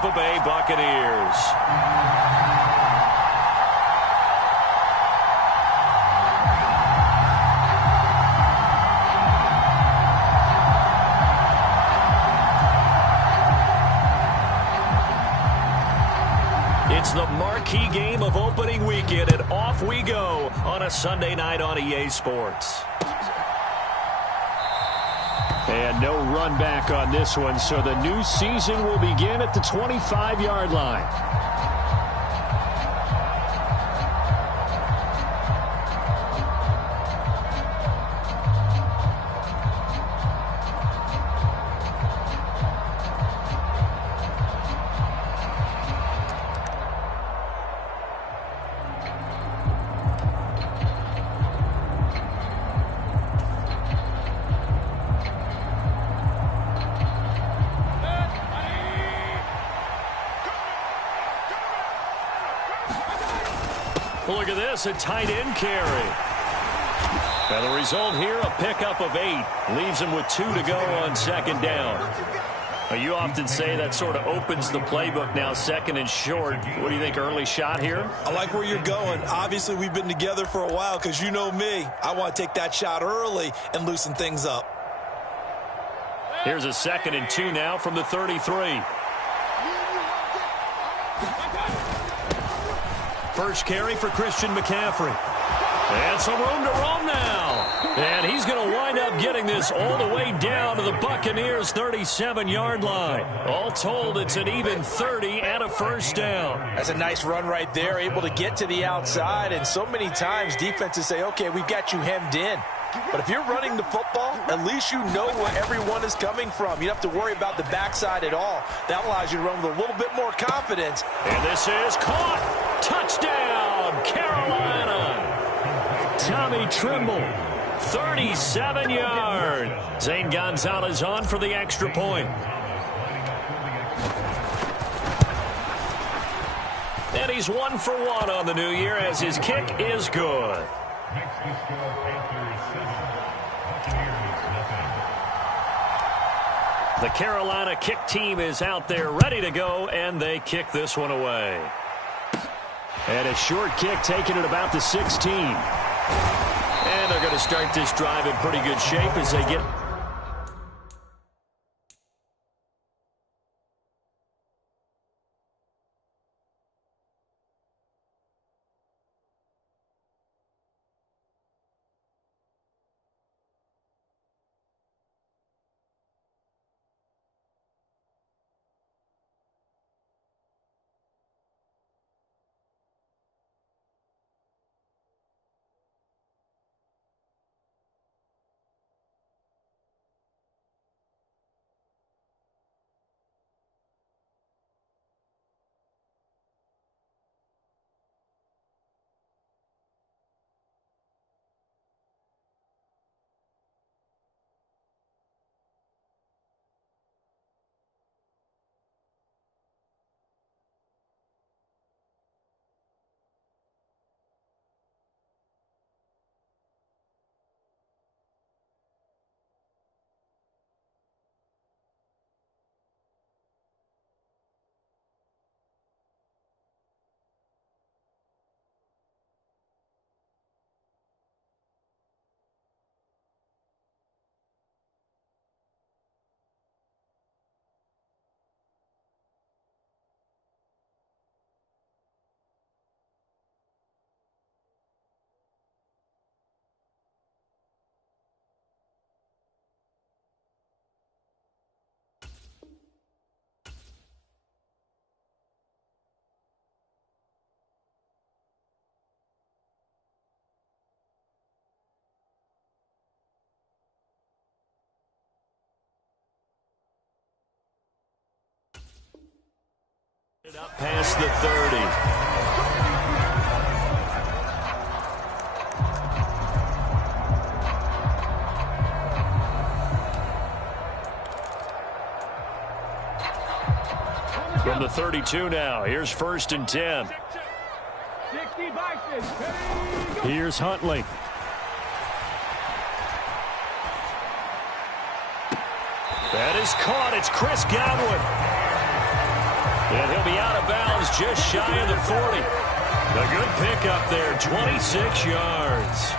Tampa Bay Buccaneers. It's the marquee game of opening weekend, and off we go on a Sunday night on EA Sports. And no run back on this one, so the new season will begin at the 25-yard line. Look at this, a tight end carry. And the result here, a pickup of 8. Leaves him with 2 to go on second down. You often say that sort of opens the playbook now, second and short. What do you think, early shot here? I like where you're going. Obviously, we've been together for a while because you know me. I want to take that shot early and loosen things up. Here's a 2nd and 2 now from the 33. First carry for Christian McCaffrey. And some room to roam now. And he's going to wind up getting this all the way down to the Buccaneers' 37-yard line. All told, it's an even 30 and a first down. That's a nice run right there, able to get to the outside. And so many times defenses say, okay, we've got you hemmed in. But if you're running the football, at least you know where everyone is coming from. You don't have to worry about the backside at all. That allows you to run with a little bit more confidence. And this is caught. Touchdown, Carolina. Tommy Trimble, 37 yards. Zane Gonzalez on for the extra point. And he's 1 for 1 on the new year as his kick is good. The Carolina kick team is out there ready to go, and they kick this one away. And a short kick taken at about the 16. And they're going to start this drive in pretty good shape as they get... Up past the 30. From the 32 now, here's 1st and 10. Here's Huntley. That is caught. It's Chris Godwin. And he'll be out of bounds just shy of the 40. A good pickup there, 26 yards.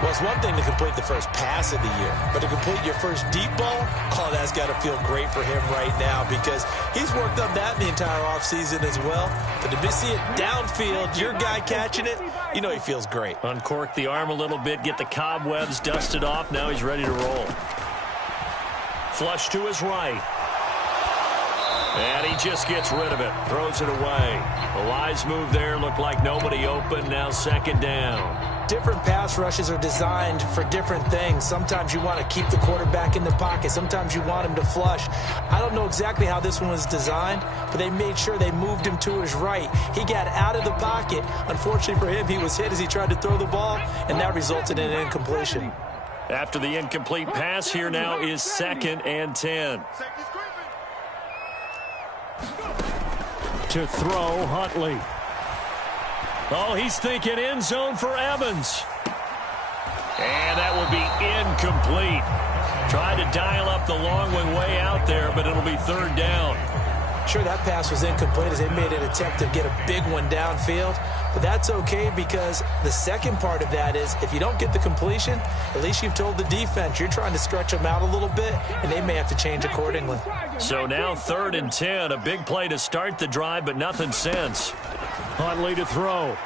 Well, it's one thing to complete the first pass of the year, but to complete your first deep ball, oh, that's got to feel great for him right now because he's worked on that in the entire offseason as well. But to see it downfield, your guy catching it, you know he feels great. Uncork the arm a little bit, get the cobwebs dusted off. Now he's ready to roll. Flush to his right. And he just gets rid of it, throws it away. The wise move there, looked like nobody open, now second down. Different pass rushes are designed for different things. Sometimes you want to keep the quarterback in the pocket. Sometimes you want him to flush. I don't know exactly how this one was designed, but they made sure they moved him to his right. He got out of the pocket. Unfortunately for him, he was hit as he tried to throw the ball, and that resulted in an incompletion. After the incomplete pass, here now is 2nd and 10. To throw, Huntley. Oh, he's thinking end zone for Evans. And that will be incomplete. Tried to dial up the long one way out there, but it'll be 3rd down. Sure, that pass was incomplete as they made an attempt to get a big one downfield. But that's okay because the second part of that is if you don't get the completion, at least you've told the defense you're trying to stretch them out a little bit, and they may have to change accordingly. So now 3rd and 10, a big play to start the drive, but nothing since. Huntley to throw.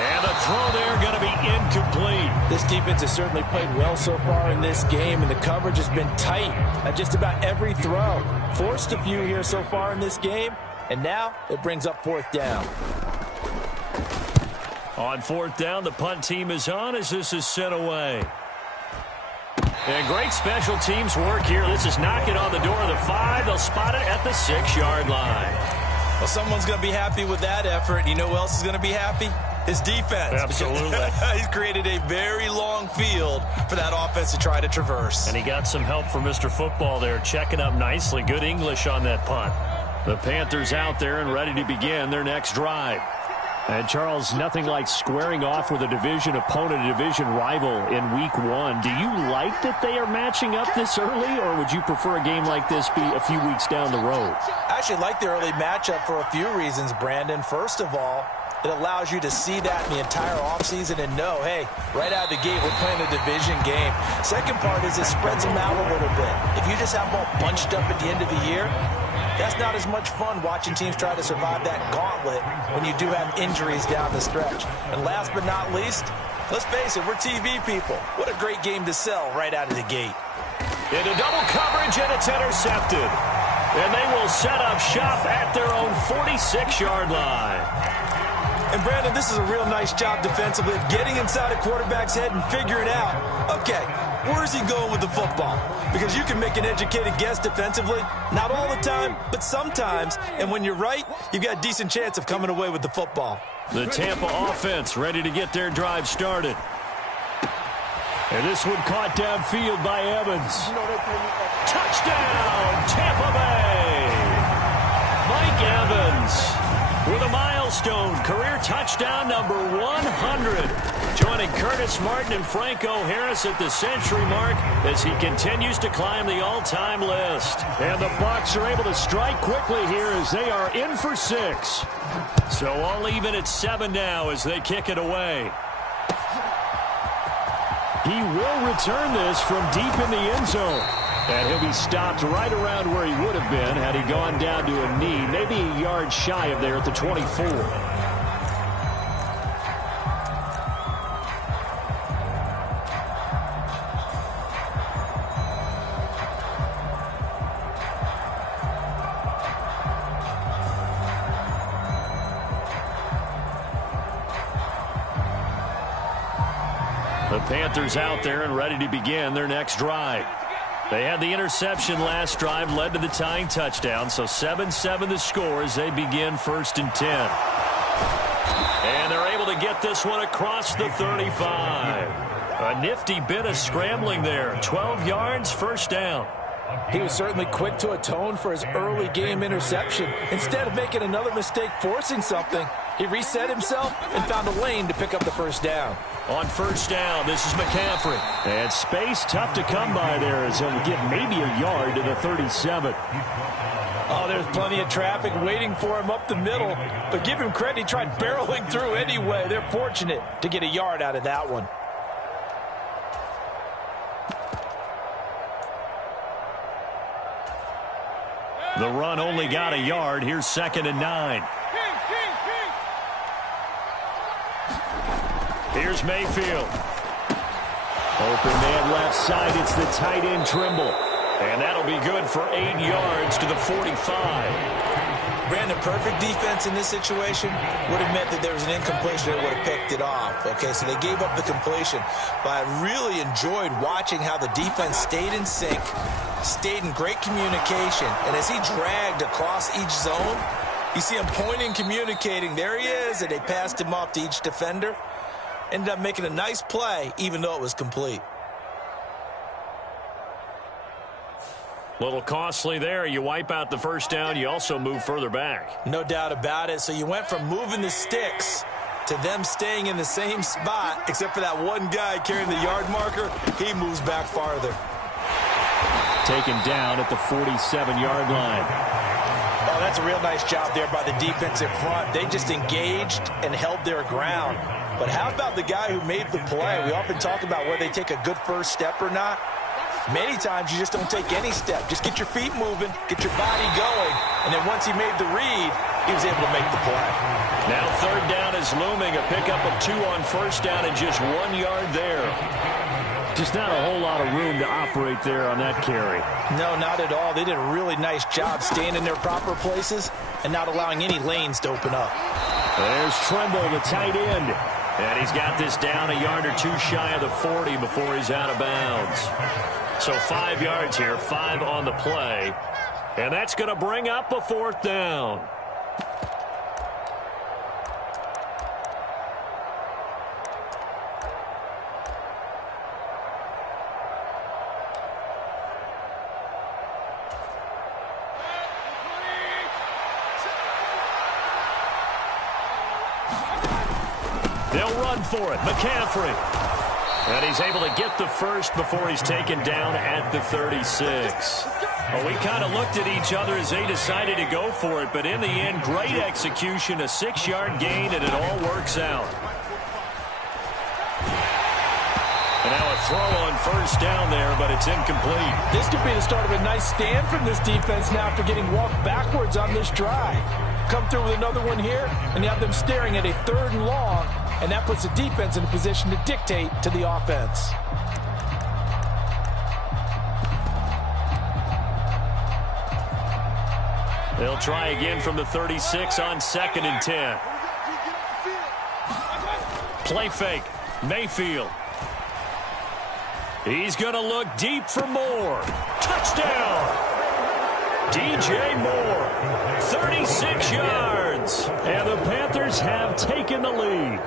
And the throw there going to be incomplete. This defense has certainly played well so far in this game, and the coverage has been tight at just about every throw. Forced a few here so far in this game, and now it brings up 4th down. On 4th down, the punt team is on as this is sent away. And great special teams work here. This is knocking on the door of the 5. They'll spot it at the 6-yard line. Well, someone's going to be happy with that effort. You know who else is going to be happy? His defense. Absolutely. He's created a very long field for that offense to try to traverse. And he got some help from Mr. Football there, checking up nicely. Good English on that punt. The Panthers out there and ready to begin their next drive. And, Charles, nothing like squaring off with a division opponent, a division rival in Week 1. Do you like that they are matching up this early, or would you prefer a game like this be a few weeks down the road? I actually like the early matchup for a few reasons, Brandon. First of all, it allows you to see that in the entire offseason and know, hey, right out of the gate, we're playing a division game. Second part is it spreads them out a little bit. If you just have them all bunched up at the end of the year, that's not as much fun watching teams try to survive that gauntlet when you do have injuries down the stretch. And last but not least, let's face it, we're TV people. What a great game to sell right out of the gate. Into double coverage, and it's intercepted. And they will set up shop at their own 46-yard line. And, Brandon, this is a real nice job defensively of getting inside a quarterback's head and figuring out, okay, where is he going with the football? Because you can make an educated guess defensively, not all the time, but sometimes. And when you're right, you've got a decent chance of coming away with the football. The Tampa offense ready to get their drive started. And this one caught downfield by Evans. Touchdown, Tampa Bay! Mike Evans with a milestone career touchdown number 100. Joining Curtis Martin and Franco Harris at the century mark as he continues to climb the all-time list. And the Bucs are able to strike quickly here as they are in for 6. So all even at 7 now as they kick it away. He will return this from deep in the end zone. And he'll be stopped right around where he would have been had he gone down to a knee, maybe a yard shy of there at the 24. The Panthers out there and ready to begin their next drive. They had the interception last drive, led to the tying touchdown, so 7-7 the score as they begin 1st and 10. And they're able to get this one across the 35. A nifty bit of scrambling there. 12 yards, 1st down. He was certainly quick to atone for his early game interception. Instead of making another mistake forcing something, he reset himself and found a lane to pick up the 1st down. On 1st down, this is McCaffrey. And space tough to come by there as he'll get maybe a yard to the 37. Oh, Oh, there's plenty of traffic waiting for him up the middle. But give him credit, he tried barreling through anyway. They're fortunate to get a yard out of that one. The run only got a yard. Here's 2nd and 9. Here's Mayfield. Open man left side. It's the tight end Trimble. And that'll be good for 8 yards to the 45. Brandon, perfect defense in this situation would have meant that there was an incompletion that would have picked it off. Okay, so they gave up the completion. But I really enjoyed watching how the defense stayed in sync, stayed in great communication. And as he dragged across each zone, you see him pointing, communicating. There he is, and they passed him off to each defender. Ended up making a nice play, even though it was complete. Little costly there. You wipe out the first down. You also move further back. No doubt about it. So you went from moving the sticks to them staying in the same spot, except for that one guy carrying the yard marker. He moves back farther. Taken down at the 47-yard line. Oh, that's a real nice job there by the defensive front. They just engaged and held their ground. But how about the guy who made the play? We often talk about whether they take a good first step or not. Many times you just don't take any step. Just get your feet moving, get your body going, and then once he made the read, he was able to make the play. Now 3rd down is looming. A pickup of 2 on 1st down and just 1 yard there. Just not a whole lot of room to operate there on that carry. No, not at all. They did a really nice job staying in their proper places and not allowing any lanes to open up. There's Trimble, the tight end. And he's got this down a yard or 2 shy of the 40 before he's out of bounds. So 5 yards here, 5 on the play. And that's going to bring up a 4th down. They'll run for it. McCaffrey. And he's able to get the first before he's taken down at the 36. Well, we kind of looked at each other as they decided to go for it, but in the end, great execution, a 6-yard gain, and it all works out. And now a throw on 1st down there, but it's incomplete. This could be the start of a nice stand from this defense now after getting walked backwards on this drive. Come through with another one here, and you have them staring at a 3rd and long, and that puts the defense in a position to dictate to the offense. They'll try again from the 36 on 2nd and 10. Play fake. Mayfield. He's going to look deep for Moore. Touchdown! DJ Moore, 36 yards. And the Panthers have taken the lead.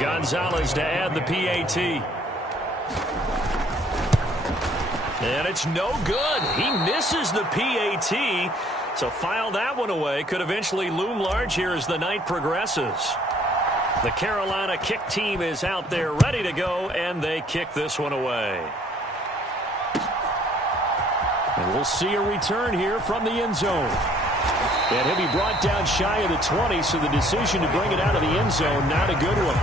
Gonzalez to add the PAT. And it's no good. He misses the PAT. So file that one away. Could eventually loom large here as the night progresses. The Carolina kick team is out there ready to go, and they kick this one away. And we'll see a return here from the end zone. And he'll be brought down shy of the 20, so the decision to bring it out of the end zone, not a good one.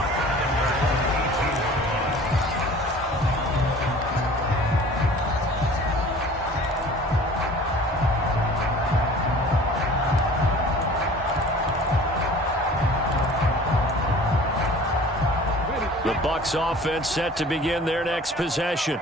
The Bucs offense set to begin their next possession.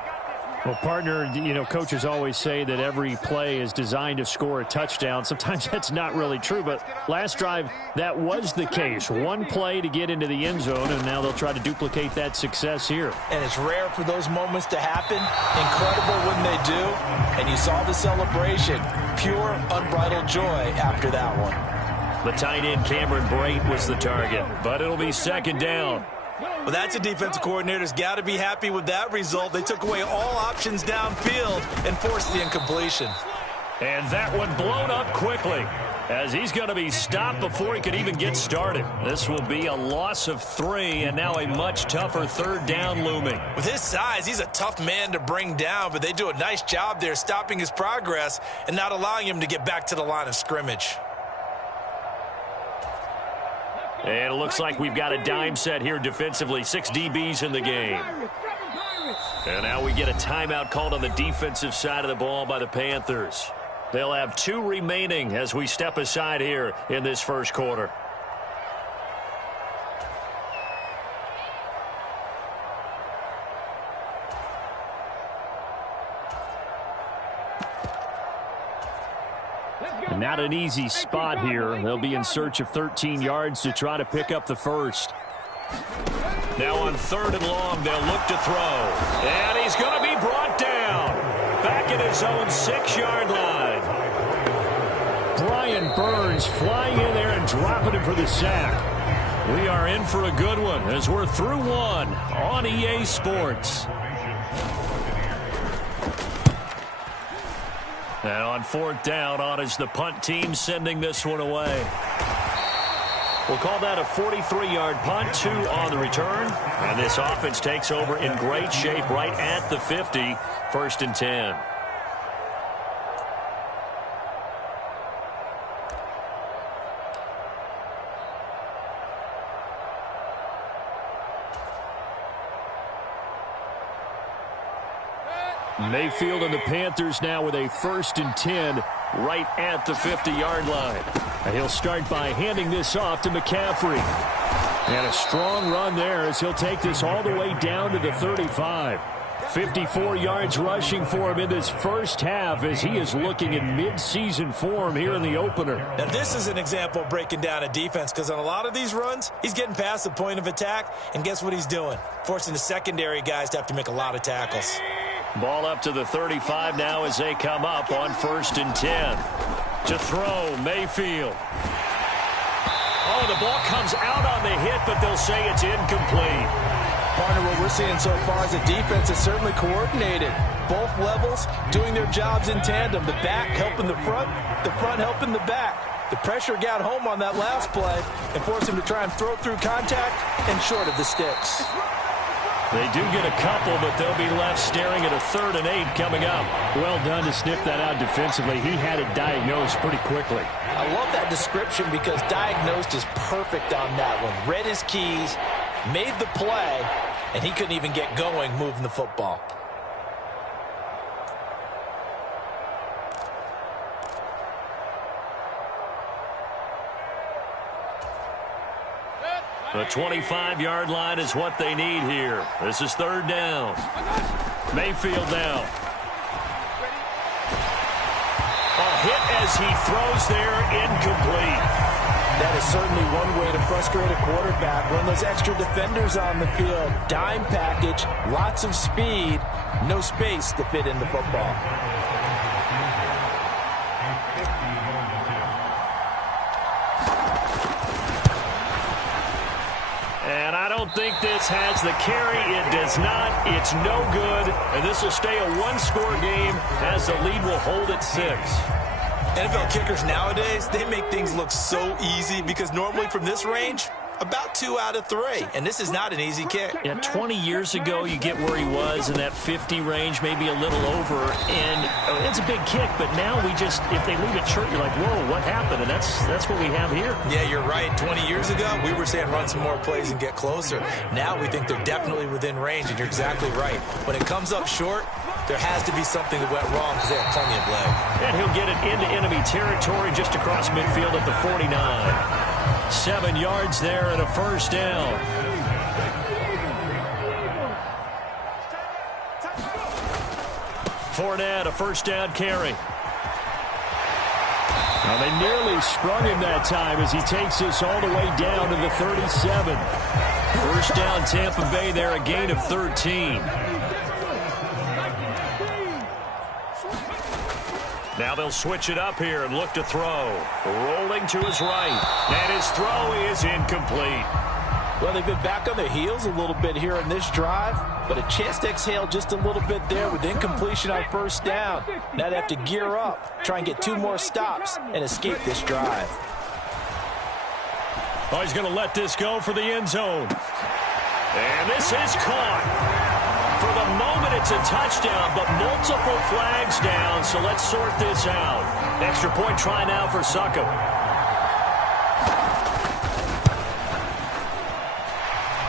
Well, partner, you know, coaches always say that every play is designed to score a touchdown. Sometimes that's not really true, but last drive, that was the case. One play to get into the end zone, and now they'll try to duplicate that success here. And it's rare for those moments to happen. Incredible when they do. And you saw the celebration. Pure, unbridled joy after that one. The tight end, Cameron Brate, was the target, but it'll be 2nd down. Well, that's a defensive coordinator's got to be happy with that result. They took away all options downfield and forced the incompletion. And that one blown up quickly. as he's going to be stopped before he could even get started. This will be a loss of 3, and now a much tougher third down looming. With his size, he's a tough man to bring down, but they do a nice job there stopping his progress and not allowing him to get back to the line of scrimmage. And it looks like we've got a dime set here defensively. 6 DBs in the game. And now we get a timeout called on the defensive side of the ball by the Panthers. They'll have 2 remaining as we step aside here in this first quarter. Not an easy spot here. They'll be in search of 13 yards to try to pick up the first. Now on 3rd and long, they'll look to throw. And he's going to be brought down. Back at his own 6-yard line. Brian Burns flying in there and dropping him for the sack. We are in for a good one as we're through 1 on EA Sports. And on 4th down, on is the punt team sending this one away. We'll call that a 43-yard punt, 2 on the return. And this offense takes over in great shape right at the 50, 1st and 10. Mayfield and the Panthers now with a 1st and 10 right at the 50-yard line. And he'll start by handing this off to McCaffrey. And a strong run there as he'll take this all the way down to the 35. 54 yards rushing for him in this first half as he is looking in mid-season form here in the opener. Now this is an example of breaking down a defense because on a lot of these runs, he's getting past the point of attack, and guess what he's doing? Forcing the secondary guys to have to make a lot of tackles. Ball up to the 35 now as they come up on 1st and 10. To throw, Mayfield. Oh, the ball comes out on the hit, but they'll say it's incomplete. Partner, what we're seeing so far is a defense is certainly coordinated. Both levels doing their jobs in tandem. The back helping the front helping the back. The pressure got home on that last play and forced him to try and throw through contact and short of the sticks. They do get a couple, but they'll be left staring at a 3rd and 8 coming up. Well done to sniff that out defensively. He had it diagnosed pretty quickly. I love that description because diagnosed is perfect on that one. Read his keys, made the play, and he couldn't even get going moving the football. The 25-yard line is what they need here. This is 3rd down. Mayfield now. A hit as he throws there, incomplete. That is certainly one way to frustrate a quarterback. Run those extra defenders on the field. Dime package, lots of speed, no space to fit in the football. And I don't think this has the carry. It does not. It's no good. And this will stay a 1-score game as the lead will hold at 6. NFL kickers nowadays, they make things look so easy because normally from this range, about 2 out of 3. And this is not an easy kick. Yeah, 20 years ago, you get where he was in that 50 range, maybe a little over. And it's a big kick, but now we just, if they leave it short, you're like, whoa, what happened? And that's what we have here. Yeah, you're right. 20 years ago, we were saying run some more plays and get closer. Now we think they're definitely within range, and you're exactly right. When it comes up short, there has to be something that went wrong because they have plenty of leg. And he'll get it into enemy territory just across midfield at the 49. 7 yards there and a 1st down. Fournette, a 1st down carry. Now they nearly sprung him that time as he takes this all the way down to the 37. 1st down Tampa Bay there, a gain of 13. Now they'll switch it up here and look to throw. Rolling to his right. And his throw is incomplete. Well, they've been back on their heels a little bit here in this drive, but a chance to exhale just a little bit there with incompletion on first down. Now they have to gear up, try and get 2 more stops, and escape this drive. Oh, he's going to let this go for the end zone. And this is caught. For the moment, it's a touchdown, but multiple flags down, so let's sort this out. Extra point try now for Succop.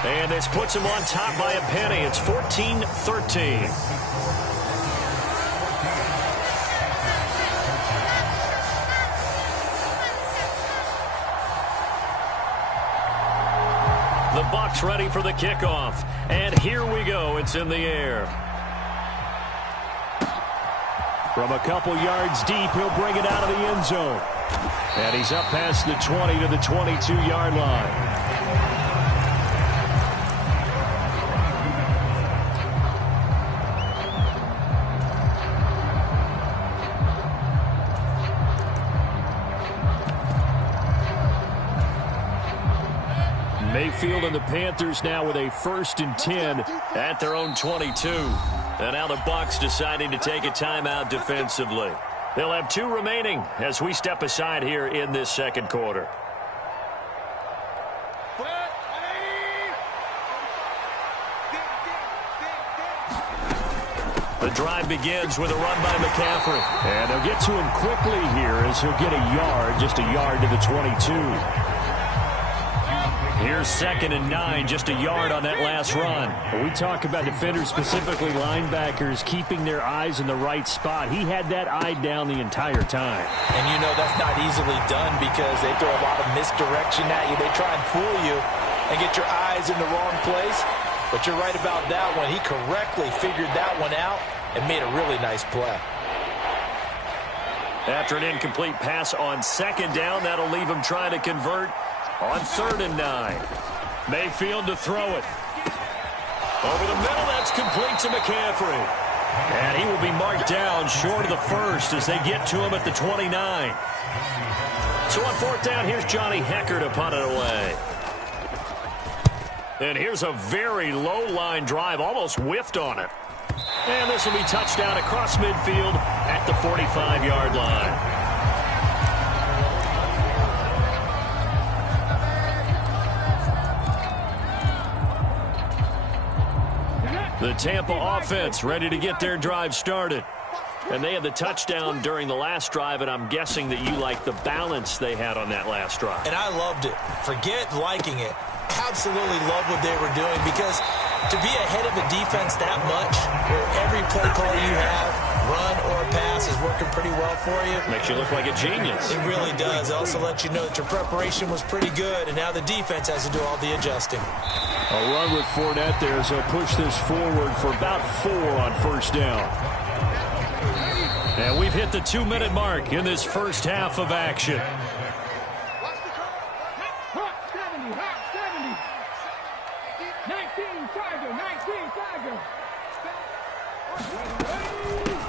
And this puts him on top by a penny. It's 14-13. The Bucs ready for the kickoff. And here we go. It's in the air. From a couple yards deep, he'll bring it out of the end zone. And he's up past the 20 to the 22-yard line. Mayfield and the Panthers now with a 1st and 10 at their own 22. And now the Bucs deciding to take a timeout defensively. They'll have 2 remaining as we step aside here in this second quarter. The drive begins with a run by McCaffrey. And they'll get to him quickly here as he'll get a yard, just a yard to the 22. Here's 2nd and 9, just a yard on that last run. We talk about defenders, specifically linebackers, keeping their eyes in the right spot. He had that eye down the entire time. And you know that's not easily done because they throw a lot of misdirection at you. They try and fool you and get your eyes in the wrong place. But you're right about that one. He correctly figured that one out and made a really nice play. After an incomplete pass on 2nd down, that'll leave him trying to convert on 3rd and 9. Mayfield to throw it. Over the middle, that's complete to McCaffrey. And he will be marked down short of the 1st as they get to him at the 29. So on 4th down, here's Johnny Hecker to punt it away. And here's a very low-line drive, almost whiffed on it. And this will be touchdown across midfield at the 45-yard line. The Tampa offense ready to get their drive started. And they had the touchdown during the last drive, and I'm guessing that you like the balance they had on that last drive. And I loved it. Forget liking it. Absolutely love what they were doing because to be ahead of a defense that much, where every play call you have, run or pass, is working pretty well for you. Makes you look like a genius. It really does. It also lets you know that your preparation was pretty good, and now the defense has to do all the adjusting. A run with Fournette there, so push this forward for about 4 on 1st down. And we've hit the 2-minute mark in this first half of action.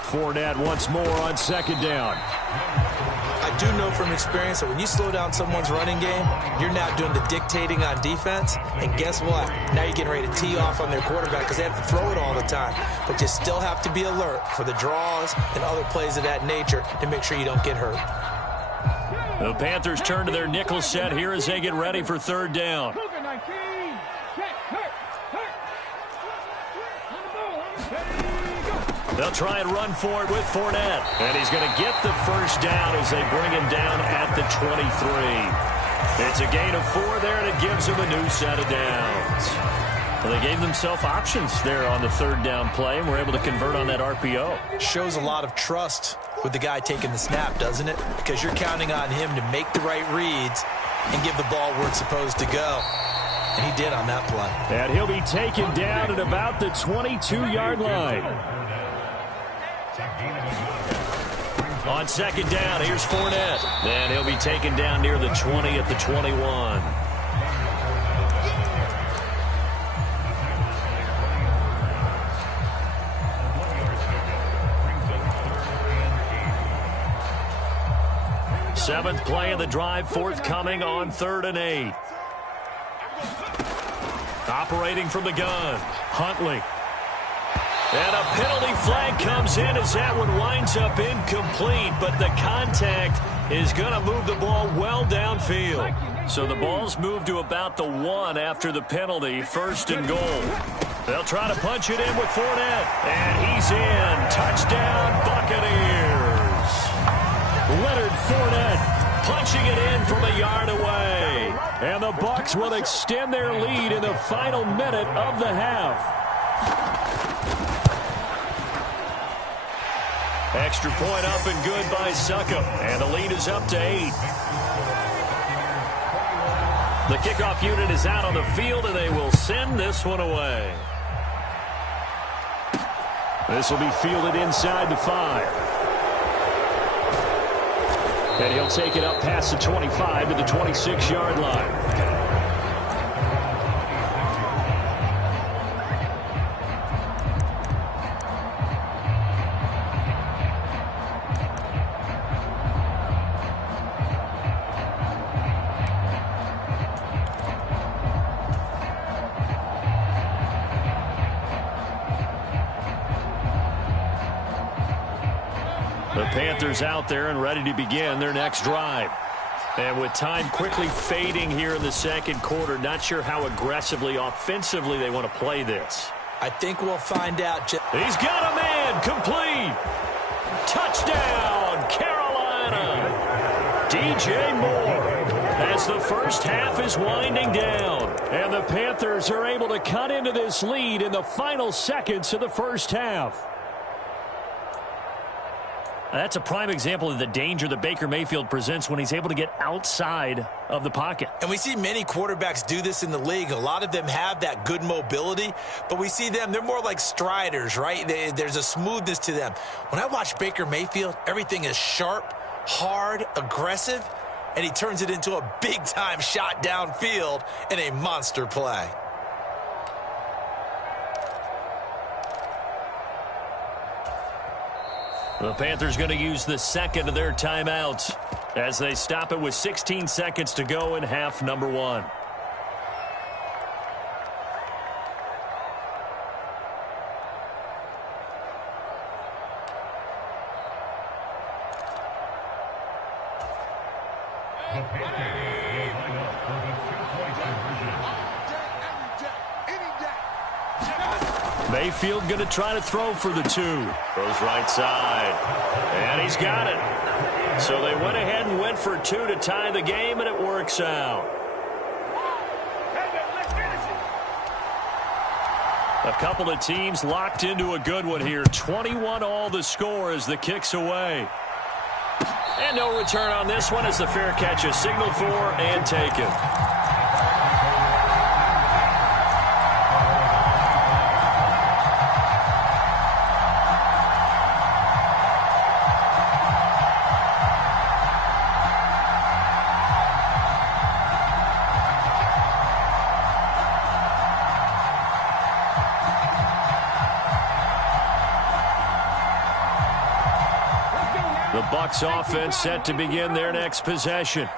Fournette once more on 2nd down. I do know from experience that when you slow down someone's running game, you're now doing the dictating on defense. And guess what? Now you're getting ready to tee off on their quarterback because they have to throw it all the time. But you still have to be alert for the draws and other plays of that nature to make sure you don't get hurt. The Panthers turn to their nickel set here as they get ready for 3rd down. They'll try and run for it with Fournette. And he's going to get the 1st down as they bring him down at the 23. It's a gain of 4 there, and it gives them a new set of downs. Well, they gave themselves options there on the 3rd down play, and were able to convert on that RPO. Shows a lot of trust with the guy taking the snap, doesn't it? Because you're counting on him to make the right reads and give the ball where it's supposed to go. And he did on that play. And he'll be taken down at about the 22-yard line. On 2nd down, here's Fournette. And he'll be taken down near the 20 at the 21. Seventh play of the drive, forthcoming on 3rd and 8. Operating from the gun, Huntley. And a penalty flag comes in as that one winds up incomplete, but the contact is going to move the ball well downfield. So the ball's moved to about the 1 after the penalty, 1st and goal. They'll try to punch it in with Fournette, and he's in. Touchdown, Buccaneers. Leonard Fournette punching it in from a yard away. And the Bucs will extend their lead in the final minute of the half. Extra point up and good by Succop. And the lead is up to 8. The kickoff unit is out on the field, and they will send this one away. This will be fielded inside the 5. And he'll take it up past the 25 to the 26-yard line. The Panthers out there and ready to begin their next drive. And with time quickly fading here in the second quarter, not sure how aggressively, offensively they want to play this. I think we'll find out. He's got a man, complete. Touchdown, Carolina. DJ Moore as the first half is winding down. And the Panthers are able to cut into this lead in the final seconds of the first half. That's a prime example of the danger that Baker Mayfield presents when he's able to get outside of the pocket. And we see many quarterbacks do this in the league. A lot of them have that good mobility, but we see them, they're more like striders, right? There's a smoothness to them. When I watch Baker Mayfield, everything is sharp, hard, aggressive, and he turns it into a big-time shot downfield in a monster play. The Panthers going to use the second of their timeouts as they stop it with 16 seconds to go in half number 1. Mayfield going to try to throw for the 2. Throws right side. And he's got it. So they went ahead and went for 2 to tie the game, and it works out. A couple of teams locked into a good one here. 21 all the score as the kick's away. And no return on this one as the fair catch is signaled for and taken. The Bucs offense set to begin their next possession.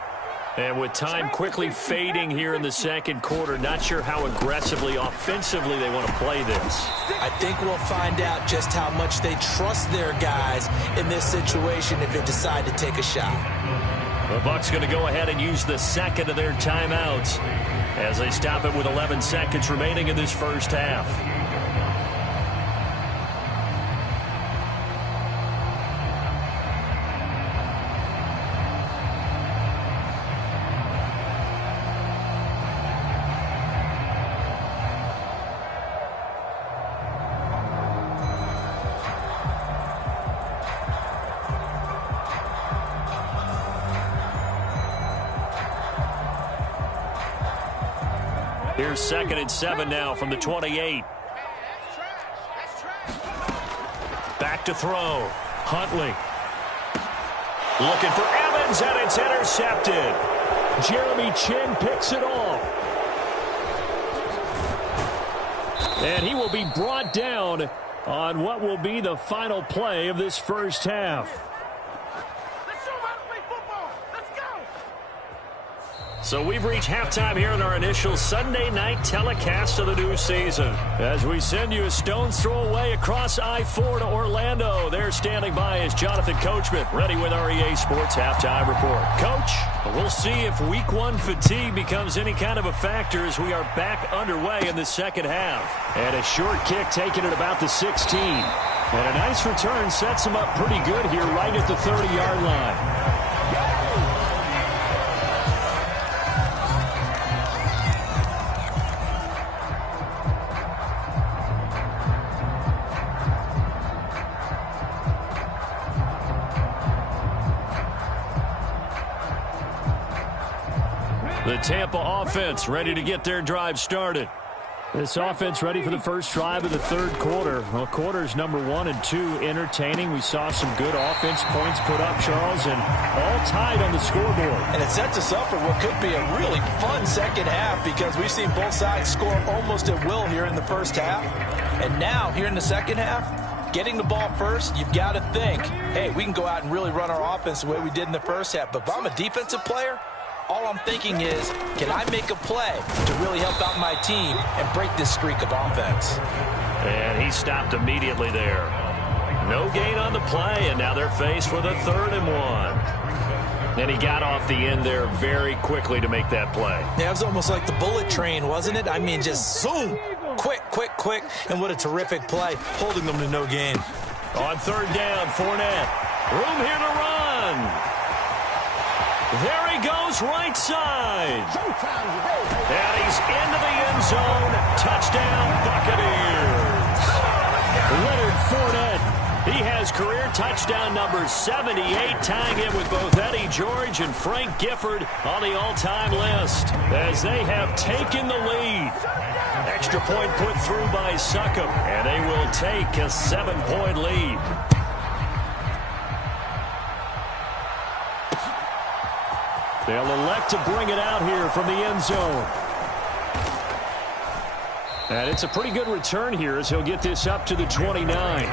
And with time quickly fading here in the second quarter, not sure how aggressively, offensively they want to play this. I think we'll find out just how much they trust their guys in this situation if they decide to take a shot. The Bucs going to go ahead and use the second of their timeouts as they stop it with 11 seconds remaining in this first half. Here's 2nd and 7 now from the 28. Back to throw. Huntley. Looking for Evans, and it's intercepted. Jeremy Chin picks it off. And he will be brought down on what will be the final play of this first half. So we've reached halftime here in our initial Sunday night telecast of the new season. As we send you a stone's throw away across I-4 to Orlando. There standing by is Jonathan Coachman, ready with our EA Sports Halftime Report. Coach, we'll see if Week 1 fatigue becomes any kind of a factor as we are back underway in the second half. And a short kick taken at about the 16. And a nice return sets him up pretty good here right at the 30-yard line. The Tampa offense ready to get their drive started. This offense ready for the first drive of the third quarter. Well, quarters number 1 and 2 entertaining. We saw some good offense points put up, Charles, and all tied on the scoreboard. And it sets us up for what could be a really fun second half because we've seen both sides score almost at will here in the first half. And now, here in the second half, getting the ball first, you've got to think, hey, we can go out and really run our offense the way we did in the first half. But if I'm a defensive player, all I'm thinking is, can I make a play to really help out my team and break this streak of offense? And he stopped immediately there. No gain on the play, and now they're faced with a 3rd and 1. And he got off the end there very quickly to make that play. Yeah, it was almost like the bullet train, wasn't it? I mean, just zoom, quick, quick, quick, and what a terrific play, holding them to no gain. On 3rd down, Fournette. Room here to run. There he goes, right side. And he's into the end zone. Touchdown, Buccaneers. Leonard Fournette. He has career touchdown number 78, tying it with both Eddie George and Frank Gifford on the all-time list as they have taken the lead. Extra point put through by Succop, and they will take a 7-point lead. They'll elect to bring it out here from the end zone. And it's a pretty good return here as he'll get this up to the 29.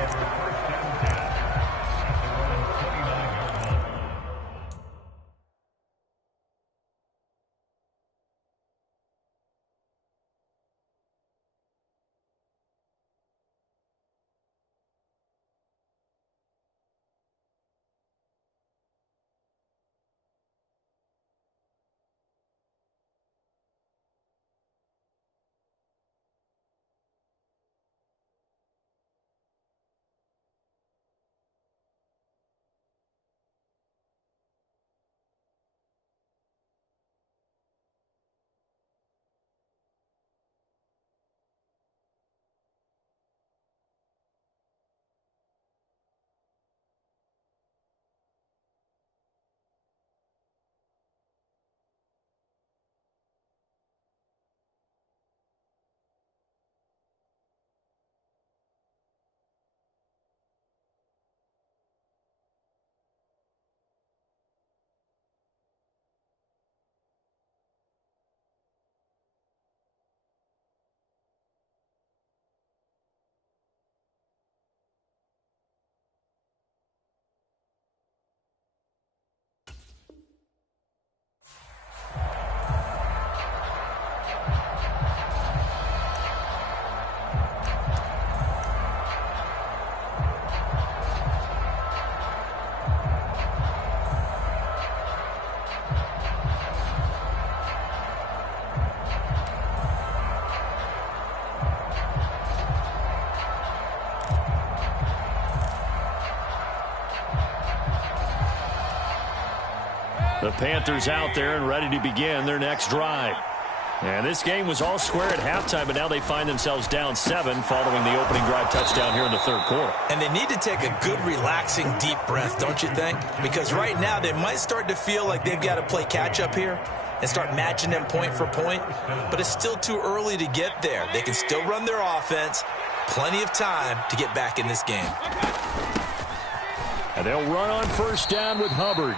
The Panthers out there and ready to begin their next drive. And this game was all square at halftime, but now they find themselves down 7 following the opening drive touchdown here in the third quarter. And they need to take a good, relaxing, deep breath, don't you think? Because right now they might start to feel like they've got to play catch-up here and start matching them point for point. But it's still too early to get there. They can still run their offense. Plenty of time to get back in this game. And they'll run on first down with Hubbard.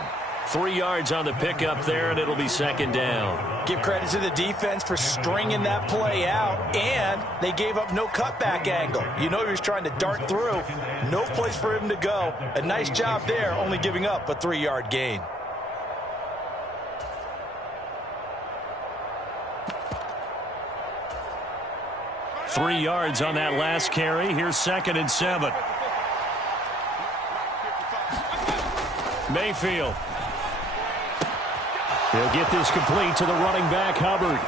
3 yards on the pickup there, and it'll be second down. Give credit to the defense for stringing that play out, and they gave up no cutback angle. You know he was trying to dart through. No place for him to go. A nice job there, only giving up a 3-yard gain. 3 yards on that last carry. Here's 2nd and 7. Mayfield. He'll get this complete to the running back, Hubbard.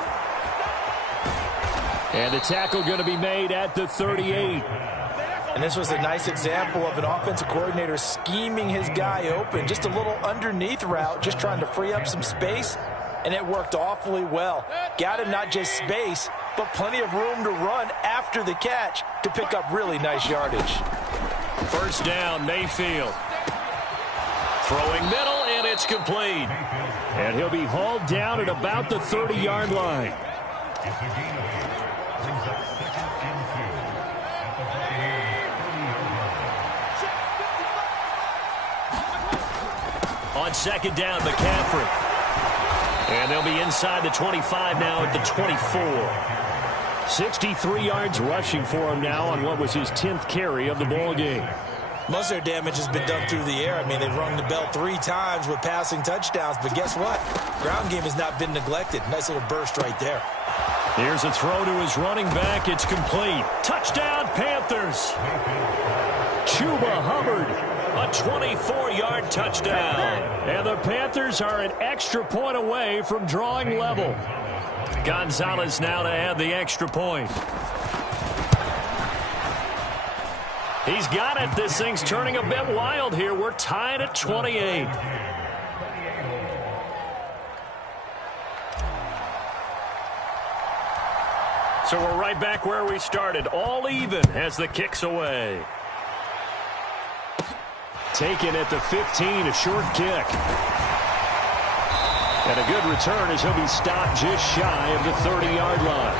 And the tackle going to be made at the 38. And this was a nice example of an offensive coordinator scheming his guy open. Just a little underneath route, just trying to free up some space, and it worked awfully well. Got him not just space, but plenty of room to run after the catch to pick up really nice yardage. First down, Mayfield. Throwing middle, and it's complete. And he'll be hauled down at about the 30-yard line. On 2nd down, McCaffrey. And they'll be inside the 25 now at the 24. 63 yards rushing for him now on what was his 10th carry of the ball game. Most of their damage has been done through the air. I mean, they've rung the bell 3 times with passing touchdowns, but guess what? Ground game has not been neglected. Nice little burst right there. Here's a throw to his running back. It's complete. Touchdown, Panthers. Chuba Hubbard. A 24-yard touchdown. And the Panthers are an extra point away from drawing level. Gonzalez now to add the extra point. He's got it. This thing's turning a bit wild here. We're tied at 28. So we're right back where we started. All even as the kick's away. Taken at the 15, a short kick. And a good return as he'll be stopped just shy of the 30-yard line.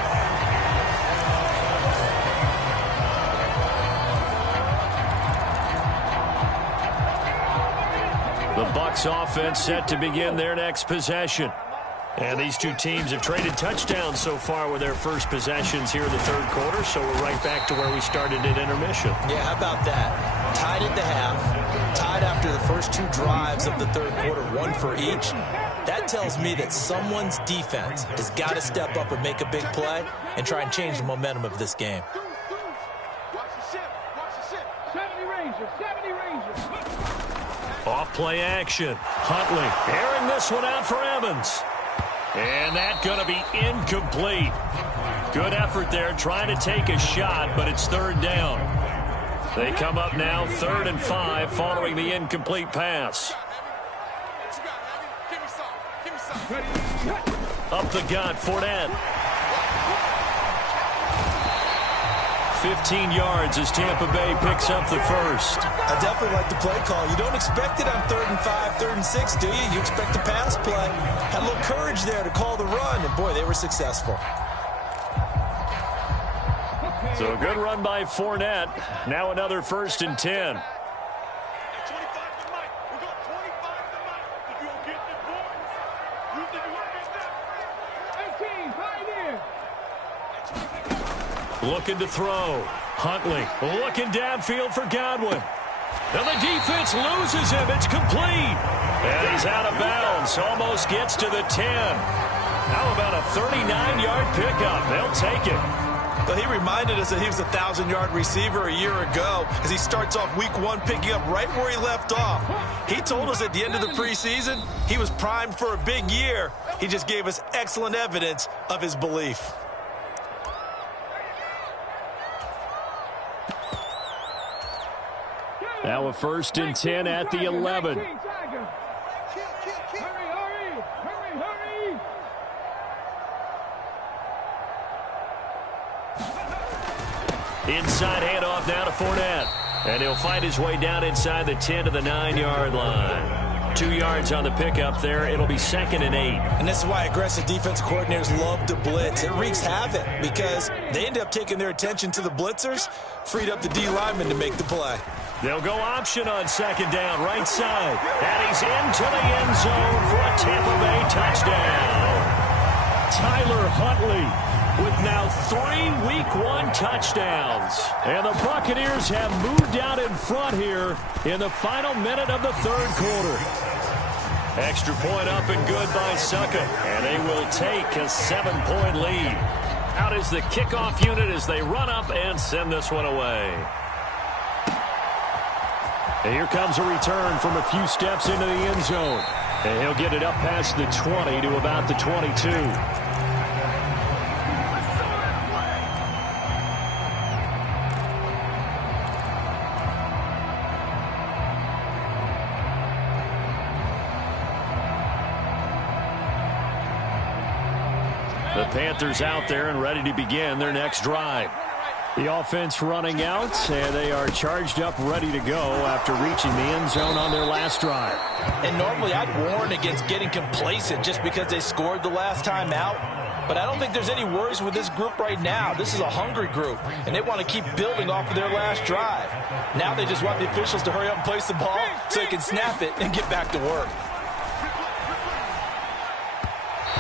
The Bucs offense set to begin their next possession. And these two teams have traded touchdowns so far with their first possessions here in the third quarter, so we're right back to where we started at intermission. Yeah, how about that? Tied at the half, tied after the first 2 drives of the third quarter, 1 for each. That tells me that someone's defense has got to step up and make a big play and try and change the momentum of this game. Off play action. Huntley airing this one out for Evans. And that's going to be incomplete. Good effort there trying to take a shot, but it's 3rd down. They come up now 3rd and 5 following the incomplete pass. Up the gut, Fournette. 15 yards as Tampa Bay picks up the first. I definitely like the play call. You don't expect it on 3rd and 5, 3rd and 6, do you? You expect the pass play. Had a little courage there to call the run, and boy, they were successful. So a good run by Fournette. Now another 1st and 10. Looking to throw. Huntley looking downfield for Godwin. And the defense loses him. It's complete. And he's out of bounds. Almost gets to the 10. How about a 39-yard pickup? They'll take it. Well, he reminded us that he was a 1,000-yard receiver a year ago as he starts off week 1 picking up right where he left off. He told us at the end of the preseason he was primed for a big year. He just gave us excellent evidence of his belief. Now a 1st and 10 at the 11. Inside handoff now to Fournette. And he'll fight his way down inside the 10 to the 9-yard line. 2 yards on the pickup there. It'll be 2nd and 8. And this is why aggressive defensive coordinators love to blitz. It wreaks havoc because they end up taking their attention to the blitzers, freed up the D lineman to make the play. They'll go option on 2nd down, right side. And he's into the end zone for a Tampa Bay touchdown. Tyler Huntley with now 3 Week 1 touchdowns. And the Buccaneers have moved out in front here in the final minute of the third quarter. Extra point up and good by Succa. And they will take a 7-point lead. Out is the kickoff unit as they run up and send this one away. And here comes a return from a few steps into the end zone. And he'll get it up past the 20 to about the 22. The Panthers out there and ready to begin their next drive. The offense running out, and they are charged up, ready to go after reaching the end zone on their last drive. And normally I'd warn against getting complacent just because they scored the last time out. But I don't think there's any worries with this group right now. This is a hungry group, and they want to keep building off of their last drive. Now they just want the officials to hurry up and place the ball so they can snap it and get back to work.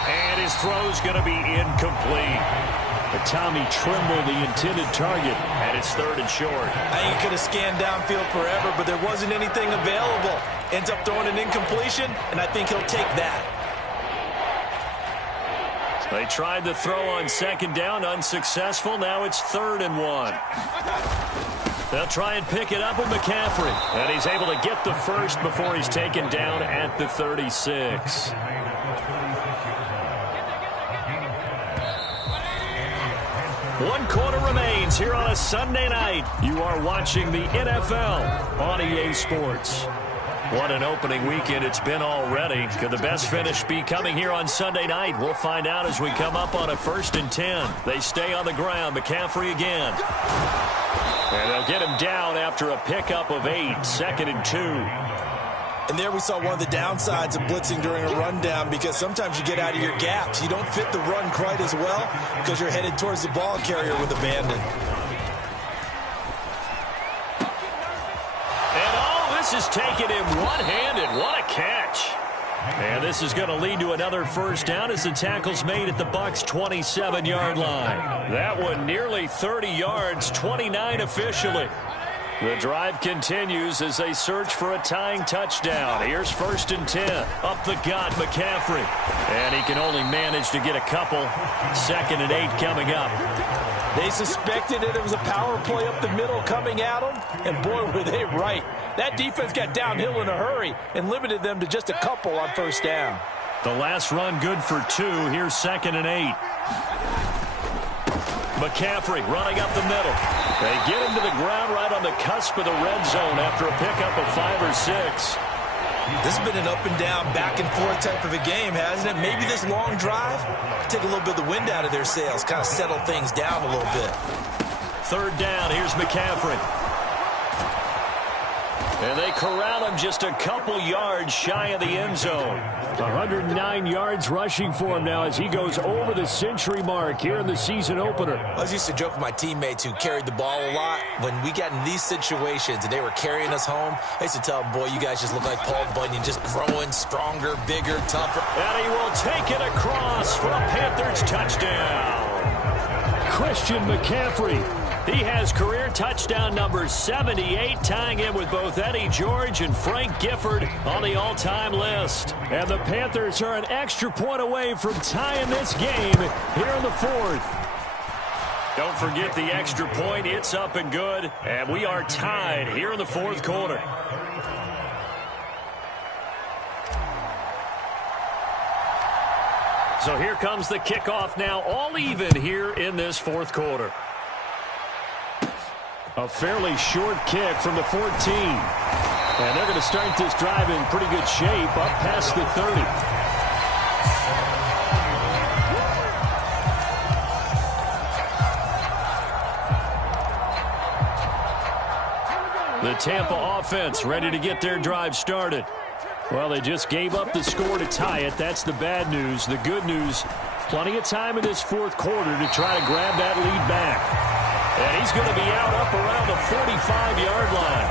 And his throw's going to be incomplete. But Tommy Trimble, the intended target, and it's 3rd and short. I think he could have scanned downfield forever, but there wasn't anything available. Ends up throwing an incompletion, and I think he'll take that. They tried the throw on 2nd down, unsuccessful. Now it's 3rd and 1. They'll try and pick it up with McCaffrey. And he's able to get the first before he's taken down at the 36. One quarter remains here on a Sunday night. You are watching the NFL on EA Sports. What an opening weekend it's been already. Could the best finish be coming here on Sunday night? We'll find out as we come up on a 1st and 10. They stay on the ground. McCaffrey again. And they'll get him down after a pickup of 8. 2nd and 2. And there we saw one of the downsides of blitzing during a rundown, because sometimes you get out of your gaps. You don't fit the run quite as well because you're headed towards the ball carrier with abandon. And oh, this is taken him one-handed. What a catch. And this is going to lead to another 1st down as the tackle's made at the Bucs' 27-yard line. That one nearly 30 yards, 29 officially. The drive continues as they search for a tying touchdown. Here's 1st and 10. Up the gut, McCaffrey. And he can only manage to get a couple. 2nd and 8 coming up. They suspected it was a power play up the middle coming at them, and boy, were they right. That defense got downhill in a hurry and limited them to just a couple on 1st down. The last run good for 2. Here's 2nd and 8. McCaffrey running up the middle. They get him to the ground right on the cusp of the red zone after a pickup of 5 or 6. This has been an up and down, back and forth type of a game, hasn't it? Maybe this long drive, take a little bit of the wind out of their sails, kind of settle things down a little bit. 3rd down, here's McCaffrey. And they corral him just a couple yards shy of the end zone. 109 yards rushing for him now as he goes over the century mark here in the season opener. I used to joke with my teammates who carried the ball a lot. When we got in these situations and they were carrying us home, I used to tell them, boy, you guys just look like Paul Bunyan, just growing stronger, bigger, tougher. And he will take it across for a Panthers touchdown. Christian McCaffrey. He has career touchdown number 78, tying him with both Eddie George and Frank Gifford on the all-time list. And the Panthers are an extra point away from tying this game here in the 4th. Don't forget the extra point. It's up and good. And we are tied here in the 4th quarter. So here comes the kickoff now, all even here in this 4th quarter. A fairly short kick from the 14. And they're going to start this drive in pretty good shape up past the 30. The Tampa offense ready to get their drive started. Well, they just gave up the score to tie it. That's the bad news. The good news, plenty of time in this 4th quarter to try to grab that lead back. And he's going to be out up around the 45-yard line.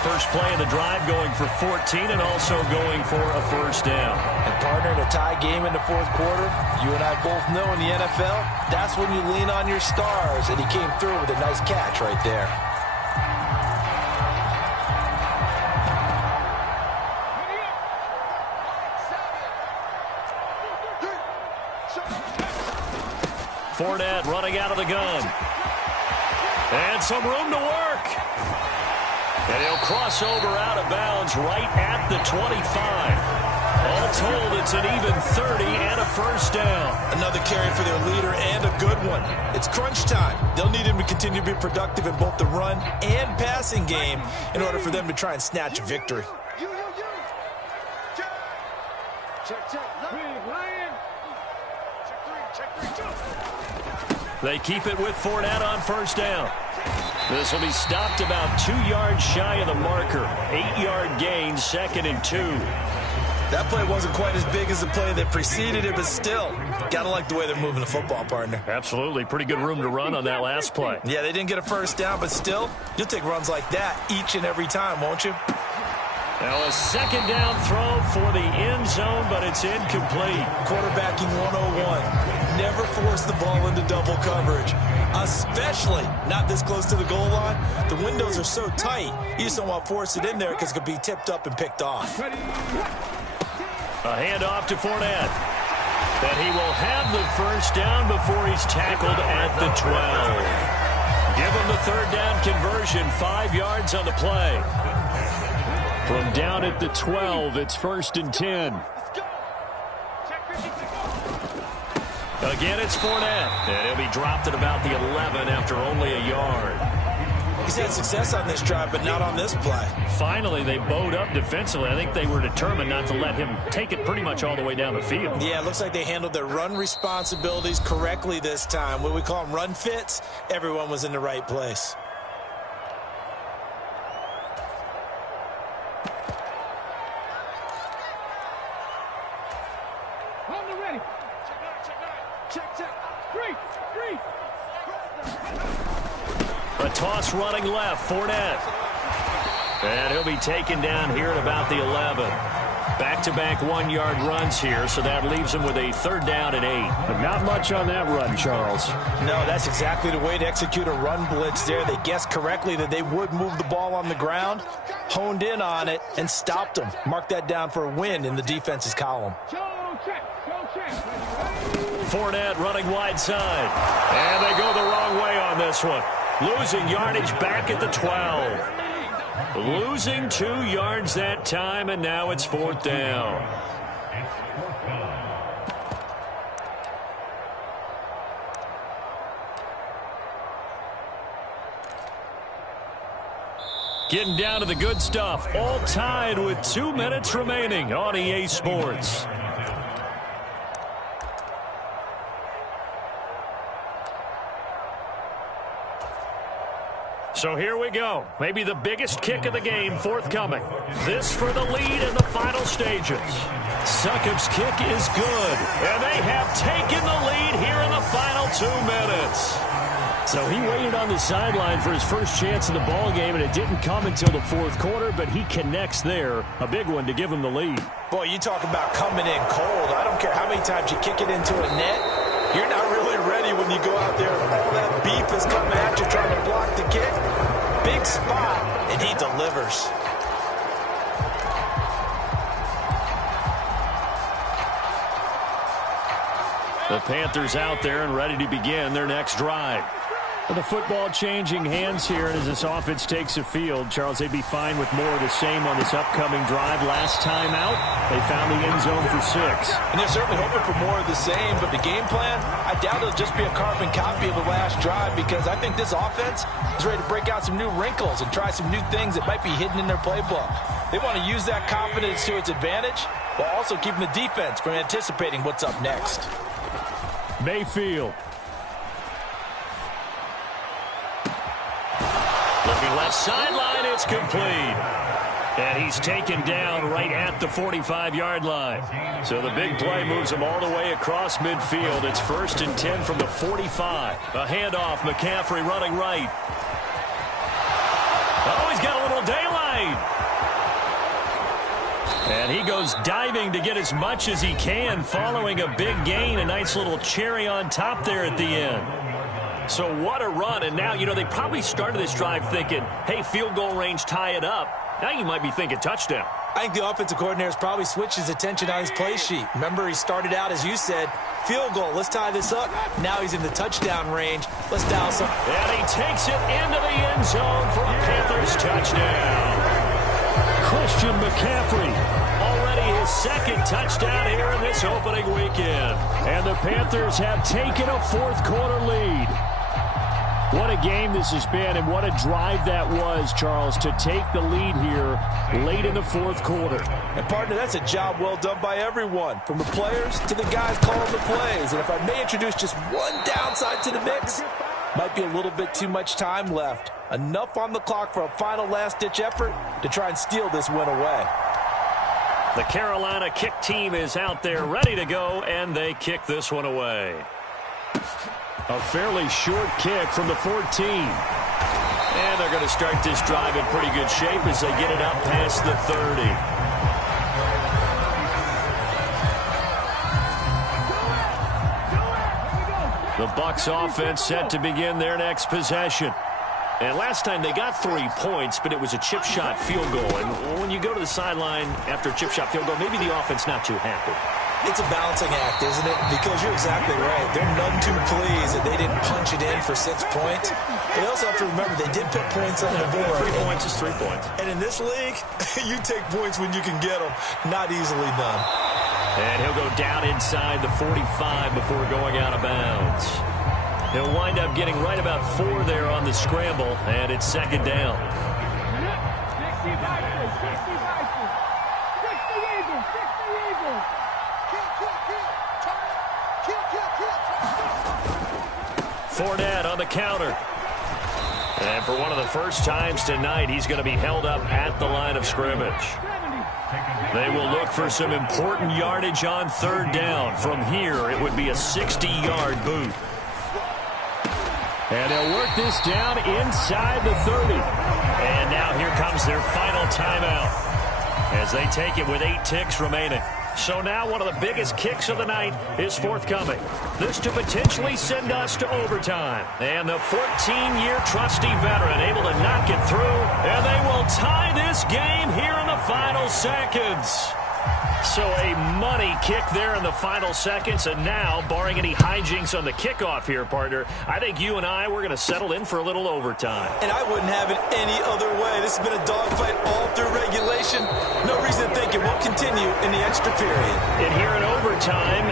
First play of the drive going for 14 and also going for a 1st down. And partner, in a tie game in the 4th quarter, you and I both know in the NFL, that's when you lean on your stars. And he came through with a nice catch right there. Fournette running out of the gun. And some room to work. And he'll cross over out of bounds right at the 25. All told, it's an even 30 and a first down. Another carry for their leader and a good one. It's crunch time. They'll need him to continue to be productive in both the run and passing game in order for them to try and snatch a victory. They keep it with Fournette on first down. This will be stopped about 2 yards shy of the marker. 8-yard gain, 2nd and 2. That play wasn't quite as big as the play that preceded it, but still, gotta like the way they're moving the football, partner. Absolutely. Pretty good room to run on that last play. Yeah, they didn't get a first down, but still, you'll take runs like that each and every time, won't you? Now a second down throw for the end zone, but it's incomplete. Quarterbacking 101. Never force the ball into double coverage, especially not this close to the goal line. The windows are so tight, you just don't want to force it in there because it could be tipped up and picked off. A handoff to Fournette. And he will have the first down before he's tackled at the 12. Give him the third down conversion, 5 yards on the play. From down at the 12, it's 1st and 10. Again, it's Fournette. And he'll be dropped at about the 11 after only a yard. He's had success on this drive, but not on this play. Finally, they bowed up defensively. I think they were determined not to let him take it pretty much all the way down the field. Yeah, it looks like they handled their run responsibilities correctly this time. What we call them run fits, everyone was in the right place. A toss running left, Fournette. And he'll be taken down here at about the 11. Back-to-back 1-yard runs here, so that leaves him with a 3rd down and 8. But not much on that run, Charles. No, that's exactly the way to execute a run blitz there. They guessed correctly that they would move the ball on the ground, honed in on it, and stopped them. Mark that down for a win in the defense's column. Fournette running wide side. And they go the wrong way on this one. Losing yardage back at the 12. Losing 2 yards that time, and now it's 4th down. Getting down to the good stuff. All tied with 2 minutes remaining on EA Sports. So here we go. Maybe the biggest kick of the game forthcoming. This for the lead in the final stages. Succop's kick is good. And they have taken the lead here in the final 2 minutes. So he waited on the sideline for his first chance in the ball game, and it didn't come until the 4th quarter, but he connects there. A big one to give him the lead. Boy, you talk about coming in cold. I don't care how many times you kick it into a net. You're not really ready when you go out there. All that beef is coming at you trying to block the kick. Big spot, and he delivers. The Panthers out there and ready to begin their next drive. The football changing hands here, and as this offense takes the field, Charles, they'd be fine with more of the same on this upcoming drive. Last time out, they found the end zone for 6. And they're certainly hoping for more of the same, but the game plan, I doubt it'll just be a carbon copy of the last drive, because I think this offense is ready to break out some new wrinkles and try some new things that might be hidden in their playbook. They want to use that confidence to its advantage, while also keeping the defense from anticipating what's up next. Mayfield. Looking left sideline, it's complete. And he's taken down right at the 45-yard line. So the big play moves him all the way across midfield. It's 1st and 10 from the 45. A handoff, McCaffrey running right. Oh, he's got a little daylight. And he goes diving to get as much as he can, following a big gain. A nice little cherry on top there at the end. So what a run. And now, you know, they probably started this drive thinking, hey, field goal range, tie it up. Now you might be thinking touchdown. I think the offensive coordinator has probably switched his attention on his play sheet. Remember, he started out, as you said, field goal. Let's tie this up. Now he's in the touchdown range. Let's dial some. And he takes it into the end zone for a Panthers touchdown. Christian McCaffrey, already his second touchdown here in this opening weekend. And the Panthers have taken a fourth-quarter lead. What a game this has been, and what a drive that was, Charles, to take the lead here late in the fourth quarter. And, partner, that's a job well done by everyone, from the players to the guys calling the plays. And if I may introduce just one downside to the mix, might be a little bit too much time left. Enough on the clock for a final last-ditch effort to try and steal this win away. The Carolina kick team is out there ready to go, and they kick this one away. A fairly short kick from the 14. And they're going to start this drive in pretty good shape as they get it up past the 30. The Bucs offense set to begin their next possession. And last time they got 3 points, but it was a chip shot field goal. And when you go to the sideline after a chip shot field goal, maybe the offense not too happy. It's a balancing act, isn't it? Because you're exactly right. They're none too pleased that they didn't punch it in for 6 points. But they also have to remember they did put points on the board. 3 points is 3 points. And in this league, you take points when you can get them. Not easily done. And he'll go down inside the 45 before going out of bounds. He'll wind up getting right about 4 there on the scramble, and it's second down. Fournette on the counter. And for one of the first times tonight, he's going to be held up at the line of scrimmage. They will look for some important yardage on third down. From here, it would be a 60-yard boot. And they'll work this down inside the 30. And now here comes their final timeout as they take it with 8 ticks remaining. So now one of the biggest kicks of the night is forthcoming. This to potentially send us to overtime. And the 14-year trusty veteran able to knock it through. And they will tie this game here in the final seconds. So a money kick there in the final seconds. And now, barring any hijinks on the kickoff here, partner, I think you and I, we're going to settle in for a little overtime. And I wouldn't have it any other way. This has been a dogfight all through regulation. No reason to think it won't continue in the extra period. And here in overtime,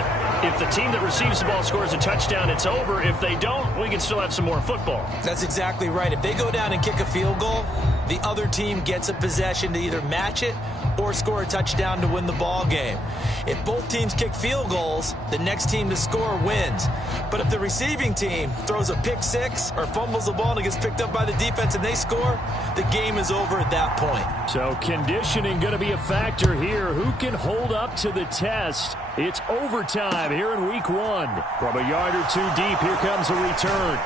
if the team that receives the ball scores a touchdown, it's over. If they don't, we can still have some more football. That's exactly right. If they go down and kick a field goal, the other team gets a possession to either match it or score a touchdown to win the ball game. If both teams kick field goals, the next team to score wins. But if the receiving team throws a pick six or fumbles the ball and it gets picked up by the defense and they score, the game is over at that point. So conditioning going to be a factor here. Who can hold up to the test? It's overtime here in week 1. From a yard or 2 deep, here comes a return.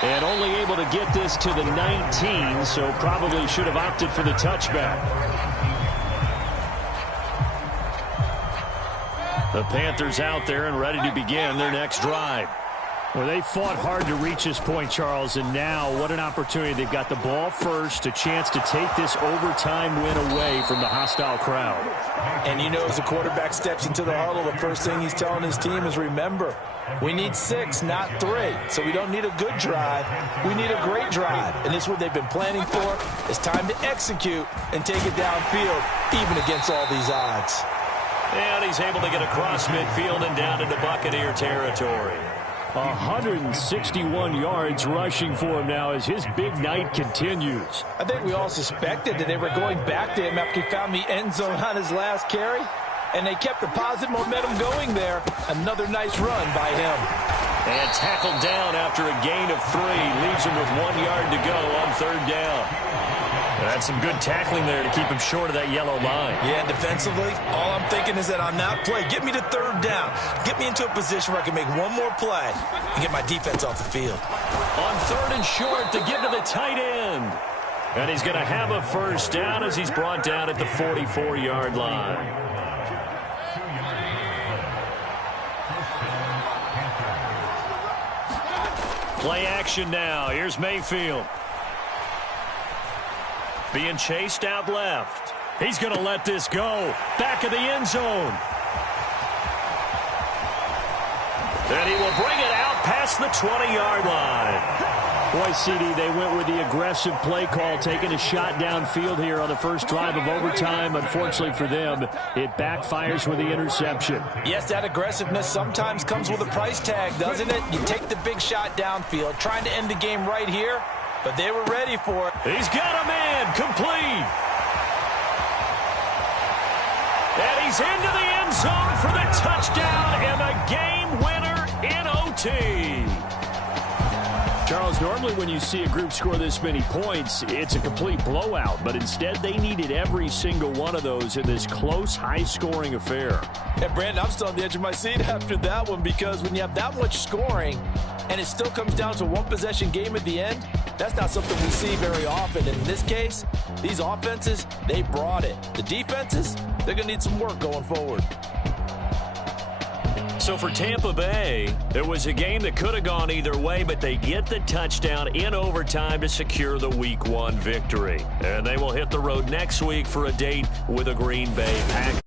And only able to get this to the 19, so probably should have opted for the touchback. The Panthers out there and ready to begin their next drive. Well, they fought hard to reach this point, Charles, and now what an opportunity. They've got the ball first, a chance to take this overtime win away from the hostile crowd. And you know, as the quarterback steps into the huddle, the first thing he's telling his team is, remember, we need 6, not 3. So we don't need a good drive. We need a great drive. And this is what they've been planning for. It's time to execute and take it downfield, even against all these odds. And he's able to get across midfield and down into Buccaneer territory. 161 yards rushing for him now as his big night continues. I think we all suspected that they were going back to him after he found the end zone on his last carry. And they kept the positive momentum going there. Another nice run by him. And tackled down after a gain of 3. Leaves him with 1 yard to go on third down. That's some good tackling there to keep him short of that yellow line. Yeah, defensively, all I'm thinking is that on that play, get me to third down. Get me into a position where I can make one more play and get my defense off the field. On third and short to get to the tight end. And he's going to have a first down as he's brought down at the 44-yard line. Play action now. Here's Mayfield. Being chased out left. He's going to let this go. Back of the end zone. will bring it out past the 20-yard line. Boy, CD, they went with the aggressive play call, taking a shot downfield here on the first drive of overtime. Unfortunately for them, it backfires with the interception. Yes, that aggressiveness sometimes comes with a price tag, doesn't it? You take the big shot downfield, trying to end the game right here, but they were ready for it. He's got a man, complete. And he's into the end zone for the touchdown and the game winner in OT. Charles, normally when you see a group score this many points, it's a complete blowout. But instead, they needed every single one of those in this close, high-scoring affair. Yeah, Brandon, I'm still on the edge of my seat after that one, because when you have that much scoring and it still comes down to one-possession game at the end, that's not something we see very often. And in this case, these offenses, they brought it. The defenses, they're going to need some work going forward. So for Tampa Bay, it was a game that could have gone either way, but they get the touchdown in overtime to secure the Week 1 victory. And they will hit the road next week for a date with the Green Bay Packers.